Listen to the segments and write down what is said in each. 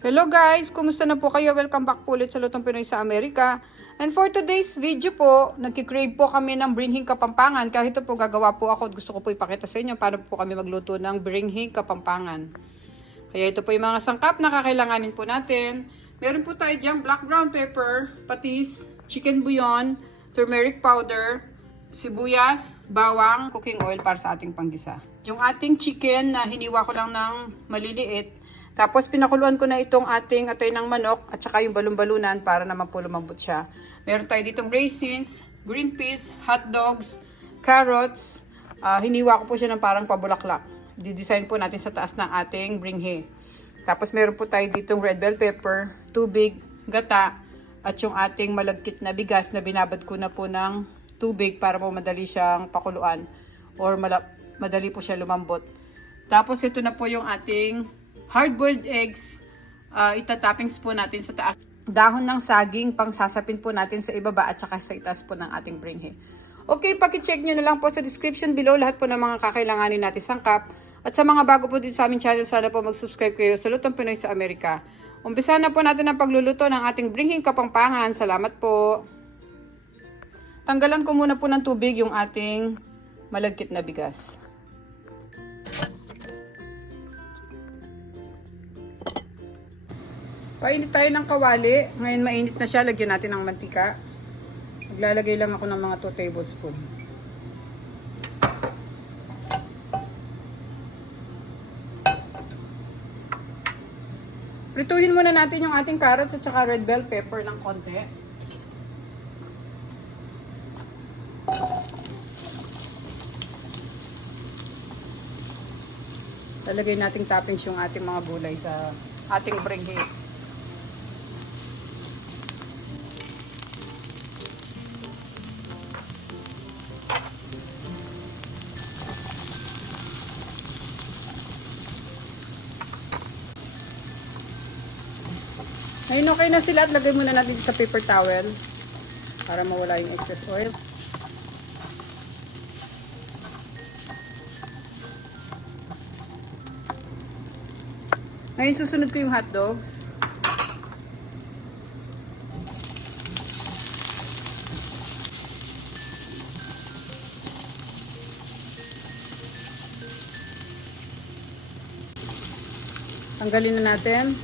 Hello guys! Kumusta na po kayo? Welcome back po ulit sa Lutong Pinoy sa Amerika. And for today's video po, nagkikrave po kami ng Bringhing Kapampangan. Kahit ito po gagawa po ako at gusto ko po ipakita sa inyo paano po kami magluto ng Bringhing Kapampangan. Kaya ito po yung mga sangkap na kakailanganin po natin. Meron po tayo diyang black brown pepper, patis, chicken bouillon, turmeric powder, sibuyas, bawang, cooking oil para sa ating panggisa. Yung ating chicken na hiniwa ko lang ng maliliit. Tapos pinakuluan ko na itong ating atay ng manok at saka yung balon-balunan para naman po lumambot siya. Meron tayo ditong raisins, green peas, hot dogs, carrots. Hiniwa ko po siya ng parang pabulaklak. Didesign po natin sa taas ng ating bringhe. Tapos meron po tayo ditong red bell pepper, tubig, gata, at yung ating malagkit na bigas na binabad ko na po ng tubig para po madali siyang pakuluan or madali po siya lumambot. Tapos ito na po yung ating hard-boiled eggs, itatoppings po natin sa taas. Dahon ng saging, pang sasapin po natin sa ibaba at saka sa itaas po ng ating bringhe. Okay, pakicheck nyo na lang po sa description below lahat po ng mga kakailanganin natin sangkap. At sa mga bago po din sa aming channel, sana po mag-subscribe kayo sa Lutong Pinoy sa Amerika. Umpisa na po natin ang pagluluto ng ating Bringhing Kapampangan. Salamat po. Tanggalan ko muna po ng tubig yung ating malagkit na bigas. Painit tayo ng kawali. Ngayon mainit na siya. Lagyan natin ng mantika. Maglalagay lang ako ng mga 2 tablespoon. Prituhin muna natin yung ating carrots at saka red bell pepper ng konti. Lalagay nating toppings yung ating mga gulay sa ating bringhe. Ngayon okay na sila at lagay muna natin sa paper towel para mawala yung excess oil. Ngayon susunod ko yung hot dogs. Tanggalin na natin.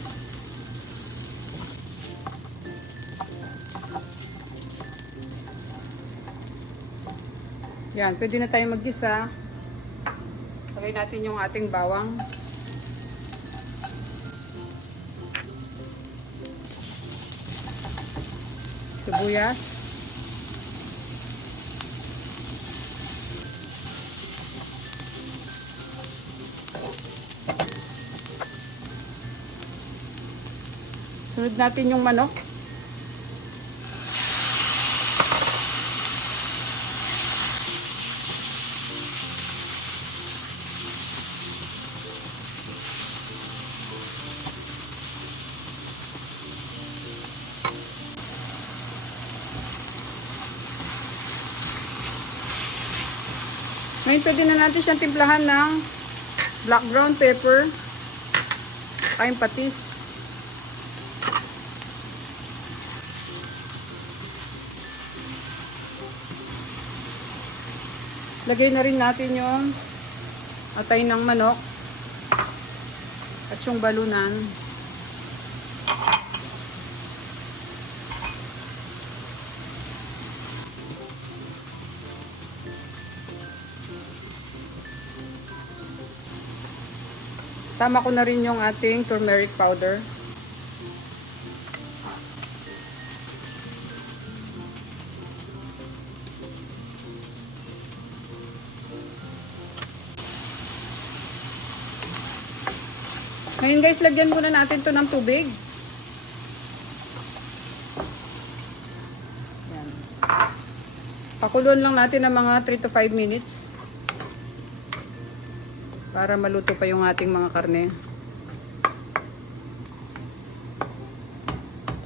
Yan, pwede na tayo maggisa. Lagay natin yung ating bawang. Sibuyas. Sunod natin yung manok. Ngayon pwede na natin siyang timplahan ng black brown pepper, ay patis. Lagay na rin natin yung atay ng manok at yung balunan. Sama ko na rin yung ating turmeric powder. Ngayon guys, lagyan muna natin to ng tubig. Yan. Pakuluan lang natin ng mga 3 to 5 minutes. Para maluto pa yung ating mga karne.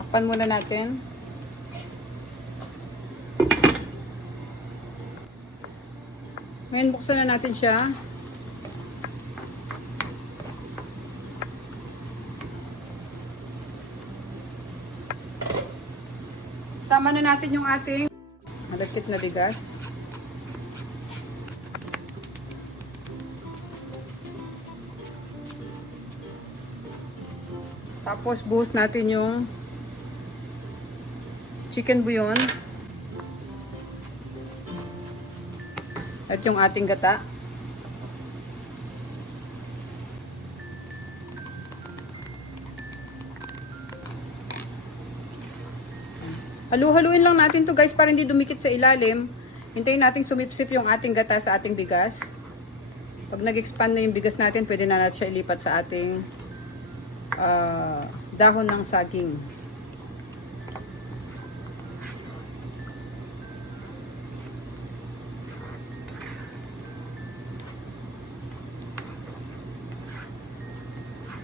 Takpan muna natin. Ngayon buksan na natin siya. Sama na natin yung ating malagkit na bigas. Tapos buhos natin yung chicken bouillon at yung ating gata. Halu-haluin lang natin to guys para hindi dumikit sa ilalim. Hintayin natin sumipsip yung ating gata sa ating bigas. Pag nag-expand na yung bigas natin, pwede na natin siya ilipat sa ating dahon ng saging.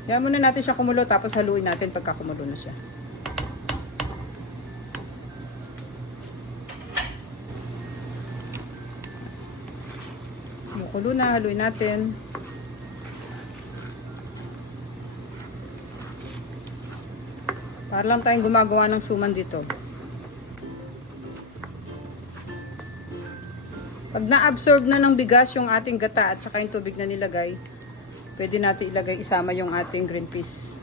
Yan muna natin siya kumulo, tapos haluin natin pagka kumulo na siya. Kumukulo na, haluin natin. Para lang tayong gumagawa ng suman dito. Pag na-absorb na ng bigas yung ating gata at saka yung tubig na nilagay, pwede natin ilagay isama yung ating green peas.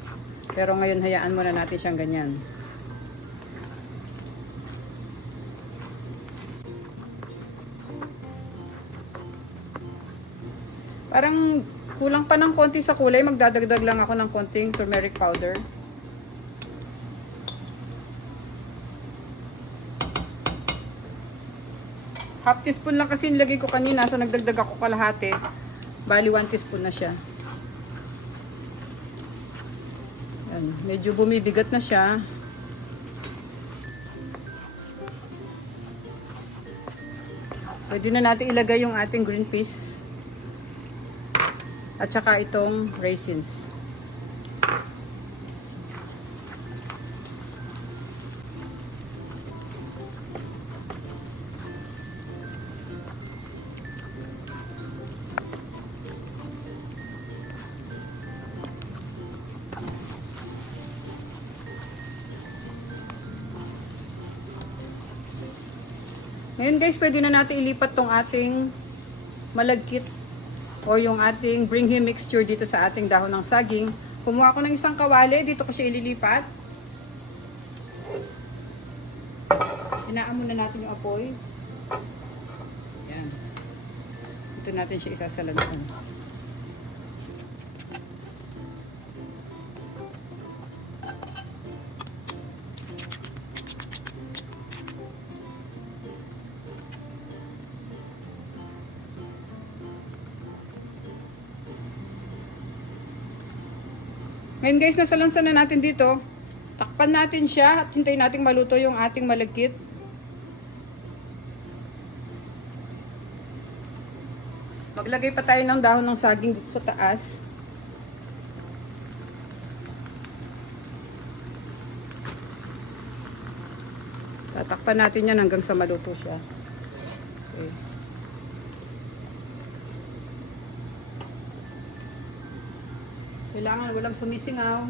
Pero ngayon hayaan muna natin siyang ganyan. Parang kulang pa ng konti sa kulay, magdadagdag lang ako ng konting turmeric powder. Half teaspoon lang kasi nilagay ko kanina, so nagdagdag ako kalahati. Bali 1 teaspoon na siya. Yan, medyo bumibigat na siya. Pwede na natin ilagay yung ating green peas. At saka itong raisins. Ngayon guys, pwede na natin ilipat tong ating malagkit o yung ating bring him mixture dito sa ating dahon ng saging. Kumuha ko ng isang kawali, dito ko siya ililipat. Hinaan muna natin yung apoy. Yan. Dito natin siya isasalansan. Ngayon guys, nasalansan na natin dito. Takpan natin siya at hintayin natin maluto yung ating malagkit. Maglagay pa tayo ng dahon ng saging dito sa taas. Tatakpan natin yan hanggang sa maluto siya. Okay. Kailangan walang sumisingaw.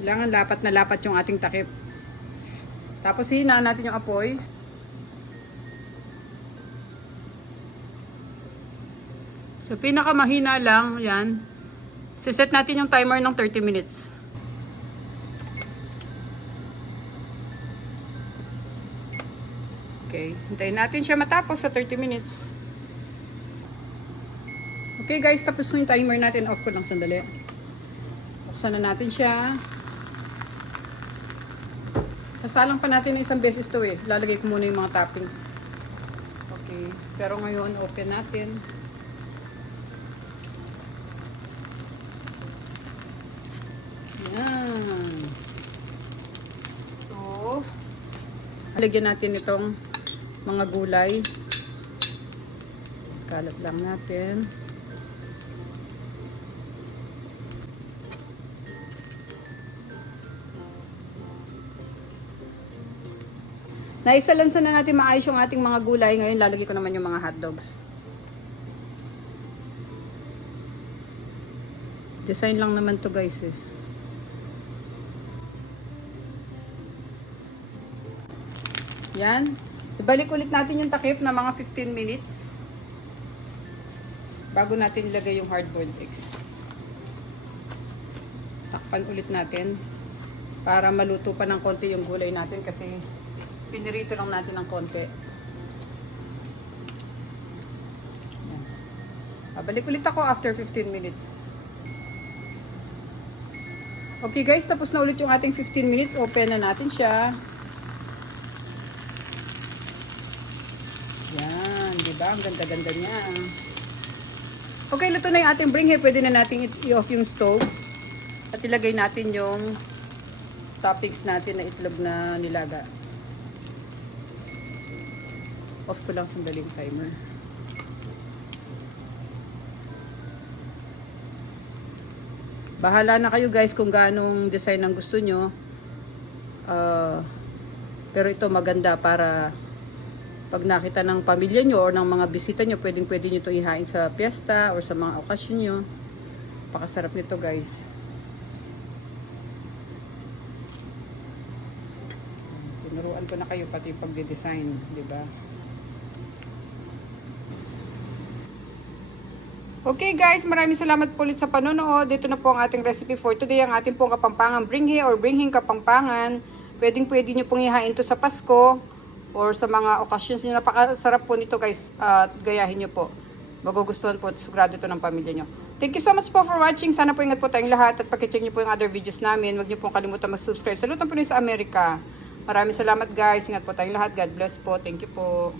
Kailangan lapat na lapat yung ating takip. Tapos hinaan natin yung apoy. So pinakamahina lang, yan. Siset natin yung timer ng 30 minutes. Okay, hintayin natin siya matapos sa 30 minutes. Okay guys, tapos na yung timer natin. Off ko lang sandali. Buksan na natin siya. Sasalang pa natin ng isang beses to eh. Lalagay ko muna yung mga toppings. Okay. Pero ngayon, open natin. Yan. So, lagyan natin itong mga gulay. Kalat lang natin. Naisalansan na natin maayos yung ating mga gulay. Ngayon, lalagay ko naman yung mga hotdogs. Design lang naman to guys eh. Yan. Ibalik ulit natin yung takip na mga 15 minutes bago natin ilagay yung hard-boiled eggs. Takpan ulit natin para maluto pa ng konti yung gulay natin kasi pinirito lang natin ng konti. Yan. Babalik ulit ako after 15 minutes. Okay guys, tapos na ulit yung ating 15 minutes. Open na natin siya. Yan, di ba? Ang ganda-ganda niya. Okay, luto na yung ating bringhe. Pwede na natin i-off yung stove. At ilagay natin yung toppings natin na itlog na nilaga. Off ko lang sandali yung timer. Bahala na kayo guys kung ganong design ang gusto nyo. Pero ito maganda para pag nakita ng pamilya nyo or ng mga bisita nyo, pwede nyo ito ihain sa piyesta or sa mga okasyon nyo. Pakasarap nito guys. Tinuruan ko na kayo pati pagde-design, di ba? Okay guys, maraming salamat po ulit sa panonood. Dito na po ang ating recipe for today. Ang ating pong kapampangan bringhe or bringhing kapampangan. Pwede nyo pong ihain to sa Pasko or sa mga occasions nyo. Napakasarap po nito guys. At gayahin nyo po. Magugustuhan po. Sigurado ito ng pamilya nyo. Thank you so much po for watching. Sana po ingat po tayong lahat. At pakicheck nyo po yung other videos namin. Huwag nyo pong kalimutan mag-subscribe sa Lutong Pinoy sa Amerika. Maraming salamat guys. Ingat po tayong lahat. God bless po. Thank you po.